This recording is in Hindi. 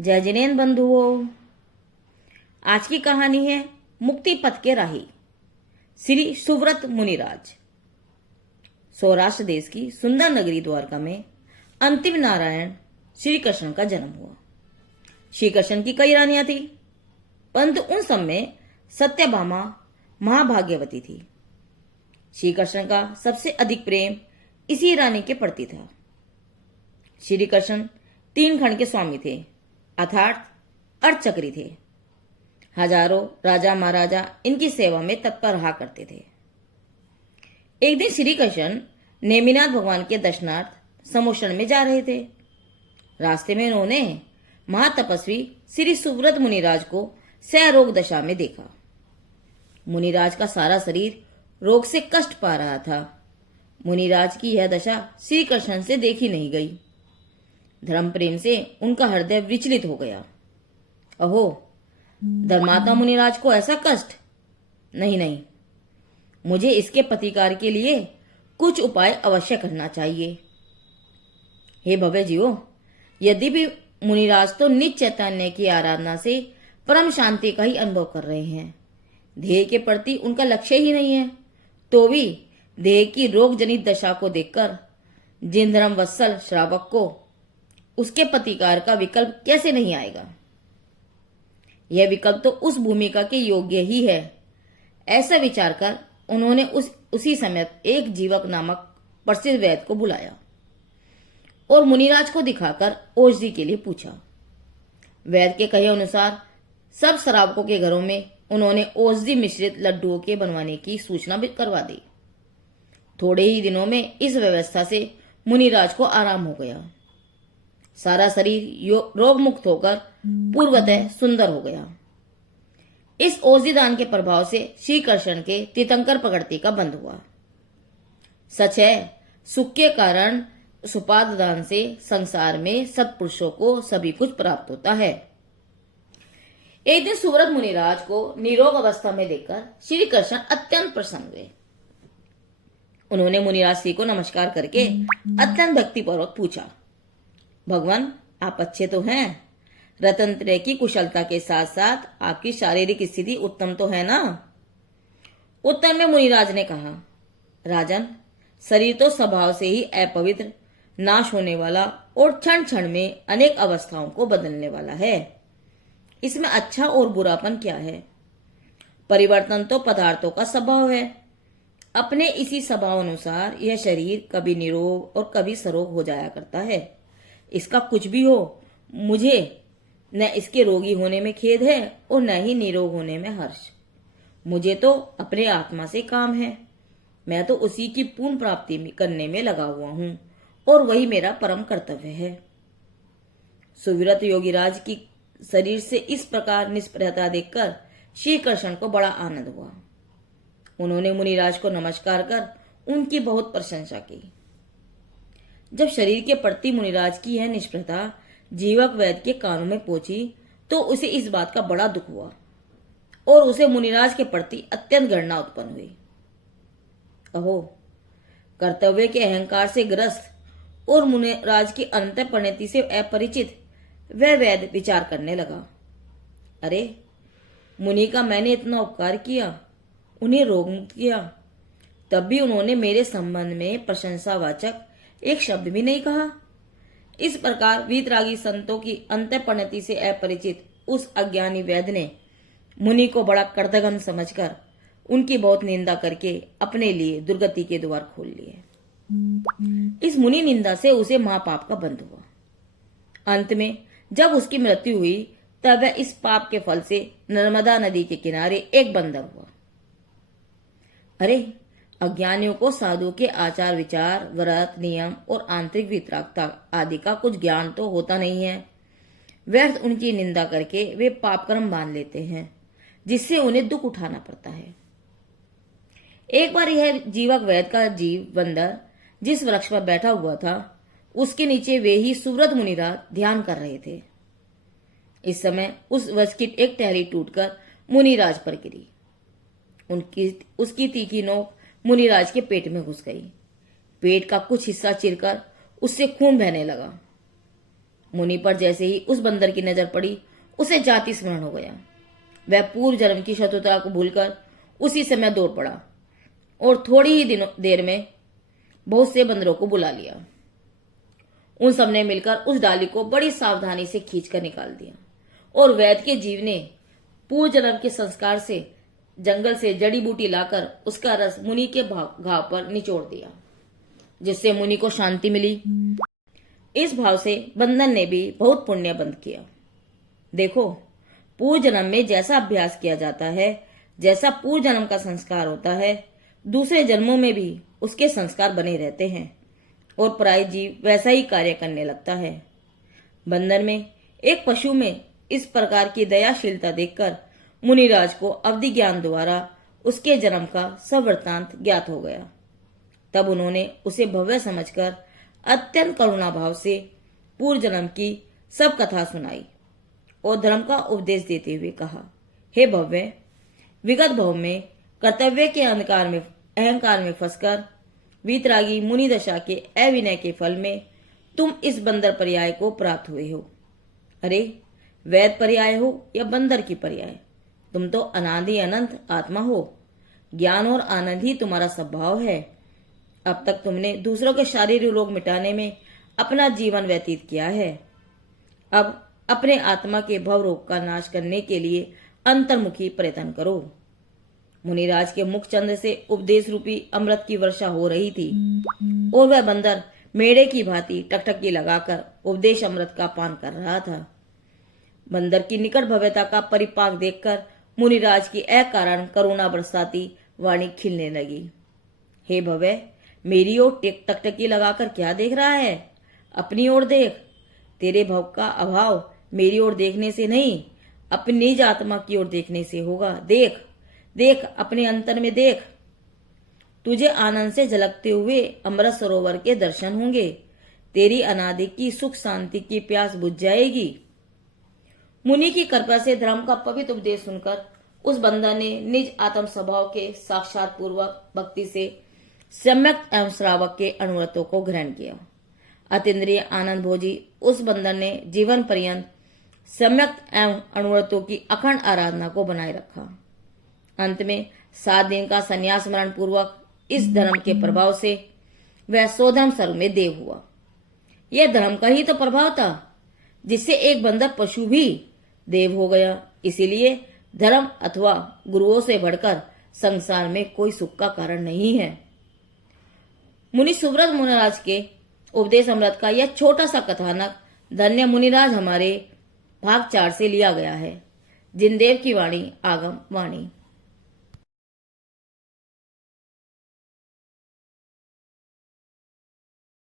जय जिनेन्द्र बंधुओं, आज की कहानी है मुक्ति पथ के राही श्री सुव्रत मुनिराज। सौराष्ट्र देश की सुंदर नगरी द्वारका में अंतिम नारायण श्री कृष्ण का जन्म हुआ। श्री कृष्ण की कई रानियां थी, परंतु उन सब में सत्यभामा महाभाग्यवती थी। श्री कृष्ण का सबसे अधिक प्रेम इसी रानी के प्रति था। श्री कृष्ण 3 खंड के स्वामी थे, अर्थात अर्धचक्री थे। हजारों राजा महाराजा इनकी सेवा में तत्पर रहा करते थे। एक दिन श्री कृष्ण नेमिनाथ भगवान के दर्शनार्थ समुद्र में जा रहे थे। रास्ते में उन्होंने महातपस्वी श्री सुव्रत मुनिराज को सहरोग दशा में देखा। मुनिराज का सारा शरीर रोग से कष्ट पा रहा था। मुनिराज की यह दशा श्री कृष्ण से देखी नहीं गई। धर्म प्रेम से उनका हृदय विचलित हो गया। अहो, धर्मात्मा मुनिराज को ऐसा कष्ट? नहीं, मुझे इसके प्रतिकार के लिए कुछ उपाय अवश्य करना चाहिए। हे भव्य जीवो, यदि भी मुनिराज तो निज चैतन्य की आराधना से परम शांति का ही अनुभव कर रहे हैं, ध्येय के प्रति उनका लक्ष्य ही नहीं है, तो भी देह की रोग जनित दशा को देखकर जिन धर्म वत्सल श्रावक को उसके प्रतिकार का विकल्प कैसे नहीं आएगा? यह विकल्प तो उस भूमिका के योग्य ही है। ऐसा विचार कर उन्होंने उसी समय एक जीवक नामक प्रसिद्ध वैद्य को बुलाया और मुनिराज को दिखाकर औषधि के लिए पूछा। वैद्य के कहे अनुसार सब श्रावकों के घरों में उन्होंने औषधि मिश्रित लड्डुओं के बनवाने की सूचना भी करवा दी। थोड़े ही दिनों में इस व्यवस्था से मुनिराज को आराम हो गया। सारा शरीर रोग मुक्त होकर पूर्वतः सुंदर हो गया। इस औषधि दान के प्रभाव से श्री कृष्ण के तीर्थंकर प्रकृति का बंध हुआ। सच है, सुख के कारण सुपाद दान से संसार में सत्पुरुषों को सभी कुछ प्राप्त होता है। एक दिन सुव्रत मुनिराज को निरोग अवस्था में देखकर श्री कृष्ण अत्यंत प्रसन्न हुए। उन्होंने मुनिराज जी को नमस्कार करके अत्यंत भक्तिपूर्वक पूछा, भगवान, आप अच्छे तो हैं? रतन त्रय की कुशलता के साथ साथ आपकी शारीरिक स्थिति उत्तम तो है ना? उत्तर में मुनिराज ने कहा, राजन, शरीर तो स्वभाव से ही अपवित्र, नाश होने वाला और क्षण क्षण में अनेक अवस्थाओं को बदलने वाला है। इसमें अच्छा और बुरापन क्या है? परिवर्तन तो पदार्थों का स्वभाव है। अपने इसी स्वभाव अनुसार यह शरीर कभी निरोग और कभी सरोग हो जाया करता है। इसका कुछ भी हो, मुझे न इसके रोगी होने में खेद है और न ही निरोग होने में हर्ष। मुझे तो अपने आत्मा से काम है। मैं तो उसी की पूर्ण प्राप्ति करने में लगा हुआ हूं और वही मेरा परम कर्तव्य है। सुव्रत योगीराज की शरीर से इस प्रकार निष्प्रहता देखकर श्री कृष्ण को बड़ा आनंद हुआ। उन्होंने मुनिराज को नमस्कार कर उनकी बहुत प्रशंसा की। जब शरीर के प्रति मुनिराज की यह निष्प्रहता जीवक वैद्य के कानों में पहुंची तो उसे इस बात का बड़ा दुख हुआ और उसे मुनिराज के प्रति अत्यंत घृणा उत्पन्न हुई। अहो, कर्तव्य के अहंकार से ग्रस्त और मुनिराज की अनंत परिणति से अपरिचित वह वैद्य विचार करने लगा, अरे, मुनि का मैंने इतना उपकार किया, उन्हें रोग मुक्त किया, तब भी उन्होंने मेरे संबंध में प्रशंसावाचक एक शब्द भी नहीं कहा। इस प्रकार वीतरागी संतों की अंतःपरिणति से अपरिचित उस अज्ञानी वैद्य ने मुनि को बड़ा कर्दगन समझकर उनकी बहुत निंदा करके अपने लिए दुर्गति के द्वार खोल लिए। इस मुनि निंदा से उसे महापाप का बंध हुआ। अंत में जब उसकी मृत्यु हुई तब वह इस पाप के फल से नर्मदा नदी के किनारे एक बंदर हुआ। अरे, अज्ञानियों को साधु के आचार विचार, व्रत, नियम और आंतरिक वितरागता आदि का कुछ ज्ञान तो होता नहीं है। व्यर्थ उनकी निंदा करके वे पाप कर्म बांध लेते हैं, जिससे उन्हें दुख उठाना पड़ता है। एक बार यह जीवक वैद्य का जीव बंदर जिस वृक्ष पर बैठा हुआ था, उसके नीचे वे ही सुव्रत मुनिराज ध्यान कर रहे थे। इस समय उस वृक्ष की एक टहनी टूटकर मुनिराज पर गिरी। उसकी तीखी नोक मुनिराज के पेट में घुस गई। पेट का कुछ हिस्सा चिरकर उससे खून बहने लगा। मुनि पर जैसे ही उस बंदर की नजर पड़ी, उसे जाति स्मरण हो गया। वह पूर्व जन्म की शत्रुता को भूलकर उसी समय दौड़ पड़ा और थोड़ी ही देर में बहुत से बंदरों को बुला लिया। उन सबने मिलकर उस डाली को बड़ी सावधानी से खींचकर निकाल दिया और वैद्य के जीव ने पूर्व जन्म के संस्कार से जंगल से जड़ी बूटी लाकर उसका रस मुनि के घाव पर निचोड़ दिया, जिससे मुनि को शांति मिली। इस भाव से बंदर ने भी बहुत पुण्य बंद किया। देखो, पूर्व जन्म में जैसा अभ्यास किया जाता है, जैसा पूर्व जन्म का संस्कार होता है, दूसरे जन्मों में भी उसके संस्कार बने रहते हैं और पराई जीव वैसा ही कार्य करने लगता है। बंदर में एक पशु में इस प्रकार की दयाशीलता देखकर मुनिराज को अवधि ज्ञान द्वारा उसके जन्म का सब वृत्तांत ज्ञात हो गया। तब उन्होंने उसे भव्य समझकर अत्यंत करुणा भाव से पूर्व जन्म की सब कथा सुनाई और धर्म का उपदेश देते हुए कहा, हे भव्य, विगत भव में कर्तव्य के अहंकार में फंसकर वीतरागी मुनि दशा के अविनय के फल में तुम इस बंदर पर्याय को प्राप्त हुए हो। अरे, वैद पर्याय हो या बंदर की पर्याय, तुम तो अनादि अनंत आत्मा हो। ज्ञान और आनंद ही तुम्हारा स्वभाव है। अब तक तुमने दूसरों के शारीरिक रोग मिटाने में अपना जीवन व्यतीत किया है। अब अपने आत्मा के भव रोग का नाश करने के लिए अंतर्मुखी प्रयत्न करो। मुनिराज के मुख चंद्र से उपदेश रूपी अमृत की वर्षा हो रही थी और वह बंदर मेढ़े की भांति टकटकी लगाकर उपदेश अमृत का पान कर रहा था। बंदर की निकट भव्यता का परिपाक देखकर मुनिराज की अकारण करुणा बरसाती वाणी खिलने लगी। हे भव्य, मेरी ओर टकटकी लगाकर क्या देख रहा है? अपनी ओर देख। तेरे भव का अभाव मेरी ओर देखने से नहीं, अपनी निज आत्मा की ओर देखने से होगा। देख देख, अपने अंतर में देख। तुझे आनंद से झलकते हुए अमृत सरोवर के दर्शन होंगे। तेरी अनादि की सुख शांति की प्यास बुझ जाएगी। मुनि की कृपा से धर्म का पवित्र उपदेश सुनकर उस बंदर ने निज आत्म स्वभाव के साक्षात पूर्वक भक्ति से सम्यक एवं श्रावक के अनुव्रतों को ग्रहण किया। अतीन्द्रिय आनंद भोजी उस बंदर ने जीवन पर्यंत सम्यक एवं अनुव्रतों की अखंड आराधना को बनाए रखा। अंत में 7 दिन का संन्यास मरण पूर्वक इस धर्म के प्रभाव से वह स्वधर्म सर्व में देव हुआ। यह धर्म का ही तो प्रभाव था जिससे एक बंदर पशु भी देव हो गया। इसीलिए धर्म अथवा गुरुओं से बढ़कर संसार में कोई सुख का कारण नहीं है। मुनि सुव्रत मुनिराज के उपदेश अमृत का यह छोटा सा कथानक धन्य मुनिराज हमारे भाग 4 से लिया गया है। जिनदेव की वाणी आगम वाणी।